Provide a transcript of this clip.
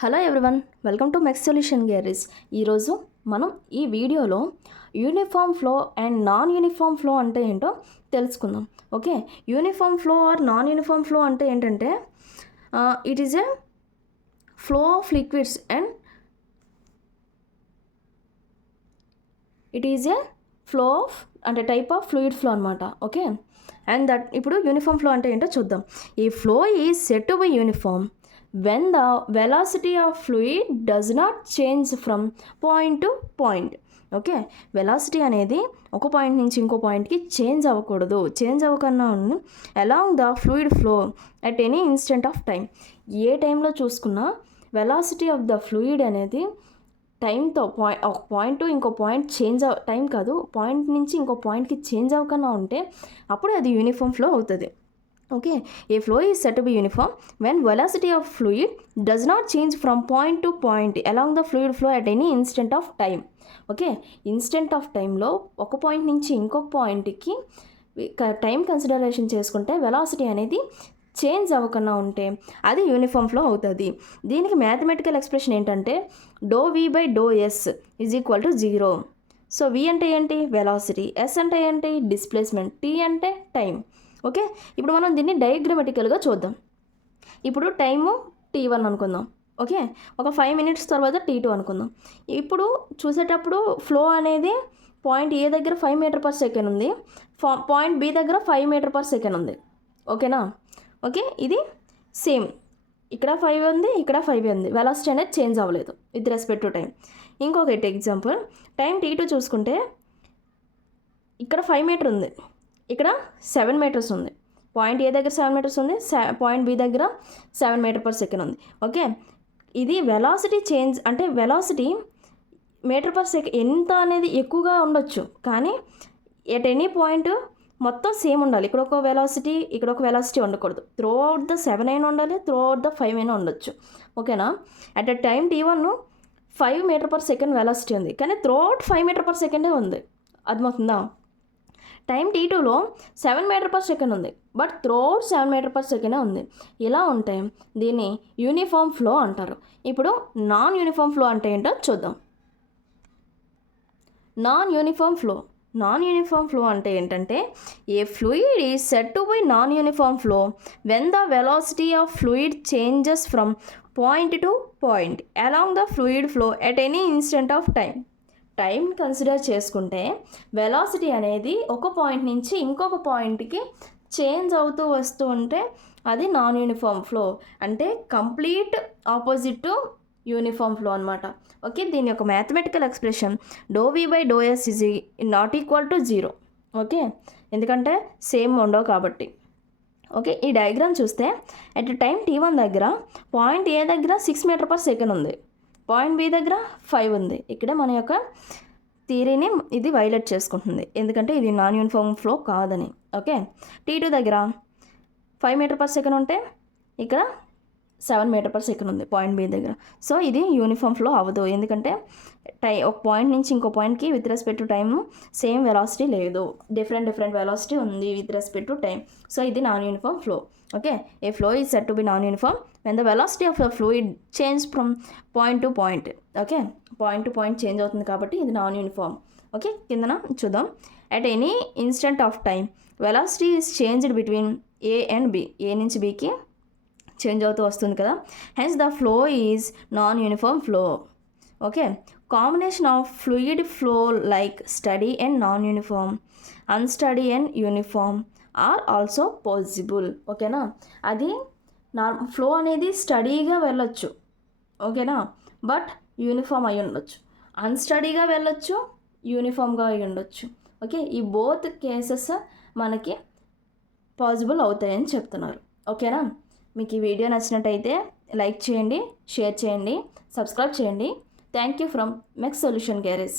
Hello everyone, welcome to mech solution garage. ఈరోజు మనం ఈ వీడియోలో uniform flow and non uniform flow అంటే ఏంటో తెలుసుకుందాం. Okay, uniform flow are non uniform flow అంటే ఏంటంటే it is a flow of liquids and it is a flow of అంటే టైప్ ఆఫ్ ఫ్లూయిడ్ ఫ్లో అనమాట. ఓకే, అండ్ దట్ ఇప్పుడు uniform flow అంటే ఏంటో చూద్దాం. ఈ flow is said to B uniform when the velocity of fluid does not change from point to point. Okay, velocity అనేది ఒక point నుంచి ఇంకో పాయింట్కి చేంజ్ అవ్వకూడదు. చేంజ్ అవ్వకన్నా along the fluid flow at any instant of time. ఏ టైంలో చూసుకున్నా వెలాసిటీ ఆఫ్ ద ఫ్లూయిడ్ అనేది టైంతో ఒక పాయింట్ టు ఇంకో పాయింట్ చేంజ్ టైం కాదు, పాయింట్ నుంచి ఇంకో పాయింట్కి చేంజ్ అవ్వకన్నా ఉంటే అప్పుడు అది యూనిఫామ్ ఫ్లో అవుతుంది. Okay, a flow is said to be uniform when velocity of fluid does not change from point to point along the fluid flow at any instant of time. Okay, instant of టైంలో ఒక point నుంచి ఇంకొక పాయింట్కి time consideration చేసుకుంటే velocity అనేది change అవ్వకుండా ఉంటే అది యూనిఫామ్ ఫ్లో అవుతుంది. దీనికి మ్యాథమెటికల్ ఎక్స్ప్రెషన్ ఏంటంటే ∂V/∂S = 0. సో V అంటే ఏంటి? వెలాసిటీ. S అంటే ఏంటి? డిస్ప్లేస్మెంట్. T అంటే టైం. ఓకే, ఇప్పుడు మనం దీన్ని డయాగ్రమాటికల్గా చూద్దాం. ఇప్పుడు టైము T1 అనుకుందాం. ఓకే, ఒక 5 minutes తర్వాత T2 అనుకుందాం. ఇప్పుడు చూసేటప్పుడు ఫ్లో అనేది పాయింట్ ఏ దగ్గర 5 m/s ఉంది, పాయింట్ బి దగ్గర 5 m/s ఉంది. ఓకేనా? ఓకే, ఇది సేమ్. ఇక్కడ 5 ఉంది, ఇక్కడ 5 ఉంది. వెలాసిటీ అనేది చేంజ్ అవ్వలేదు విత్ రెస్పెక్ట్ టు టైం. ఇంకొకటి ఎగ్జాంపుల్, టైం T2 చూసుకుంటే ఇక్కడ 5 meter ఉంది, ఇక్కడ 7 meters ఉంది. పాయింట్ ఏ దగ్గర 7 meters ఉంది, పాయింట్ బి దగ్గర 7 m/s ఉంది. ఓకే, ఇది వెలాసిటీ చేంజ్ అంటే వెలాసిటీ m/s ఎంత అనేది ఎక్కువగా ఉండొచ్చు, కానీ ఎట్ ఎనీ పాయింట్ మొత్తం సేమ్ ఉండాలి. ఇక్కడ ఒక వెలాసిటీ, ఇక్కడ ఒక వెలాసిటీ ఉండకూడదు. త్రూ అవుట్ ద 7 అయినా ఉండాలి, త్రూ అవుట్ ద 5 అయినా ఉండొచ్చు. ఓకేనా? At a time T1 5 m/s velocity ఉంది, కానీ త్రూ అవుట్ 5 m/s ఉంది. అర్థమవుతుందా? టైం T2లో 7 m/s ఉంది, బట్ త్రూఅవుట్ 7 m/s ఉంది. ఇలా ఉంటే దీన్ని యూనిఫామ్ ఫ్లో అంటారు. ఇప్పుడు నాన్ యూనిఫామ్ ఫ్లో అంటే ఏంటో చూద్దాం. నాన్ యూనిఫామ్ ఫ్లో అంటే ఏంటంటే ఏ fluid is said to be non uniform flow when the velocity of fluid changes from point to point along the fluid flow at any instant of time consider చేసుకుంటే velocity అనేది ఒక point నుంచి ఇంకొక పాయింట్కి change అవుతూ వస్తూ ఉంటే అది నాన్ యూనిఫామ్ ఫ్లో, అంటే complete opposite to uniform flow అనమాట. ఓకే, దీని యొక్క మ్యాథమెటికల్ ఎక్స్ప్రెషన్ ∂V/∂S = 0. ఓకే, ఎందుకంటే సేమ్ ఉండవు కాబట్టి. ఓకే, ఈ డయాగ్రామ్ చూస్తే అట్ టైం T1 దగ్గర పాయింట్ ఏ దగ్గర 6 m/s ఉంది, పాయింట్ బి దగ్గర 5 ఉంది. ఇక్కడే మన యొక్క థియరీని ఇది వైలేట్ చేసుకుంటుంది, ఎందుకంటే ఇది నాన్ యూనిఫామ్ ఫ్లో కాదని. ఓకే, T2 దగ్గర 5 m/s ఉంటే ఇక్కడ 7 m/s ఉంది పాయింట్ బి దగ్గర. సో ఇది యూనిఫామ్ ఫ్లో అవ్వదు, ఎందుకంటే ఒక పాయింట్ నుంచి ఇంకో పాయింట్కి with respect to time same velocity లేదు, డిఫరెంట్ వెలాసిటీ ఉంది with respect to time. So ఇది non uniform flow. Okay, a flow is said to be non uniform when the velocity of the fluid change from point to point. Okay, point to point change అవుతుంది కాబట్టి ఇది non uniform. Okay, కిందన చూద్దాం. At any instant of time velocity is changed between A and B. A నుంచి బికి change అవుతూ వస్తుంది కదా, hence the flow is non uniform flow. Okay, combination of fluid flow like steady and non uniform, unsteady and uniform are also possible. ఓకేనా? అది flow అనేది స్టడీగా వెళ్ళొచ్చు, ఓకేనా, బట్ యూనిఫామ్ అయి ఉండొచ్చు. అన్స్టడీగా వెళ్ళొచ్చు, యూనిఫామ్గా అయి ఉండొచ్చు. ఓకే, ఈ బోత్ కేసెస్ మనకి పాసిబుల్ అవుతాయని చెప్తున్నారు. ఓకేనా? మీకు ఈ వీడియో నచ్చినట్టయితే లైక్ చేయండి, షేర్ చేయండి, సబ్స్క్రైబ్ చేయండి. Thank you from mech solution garage.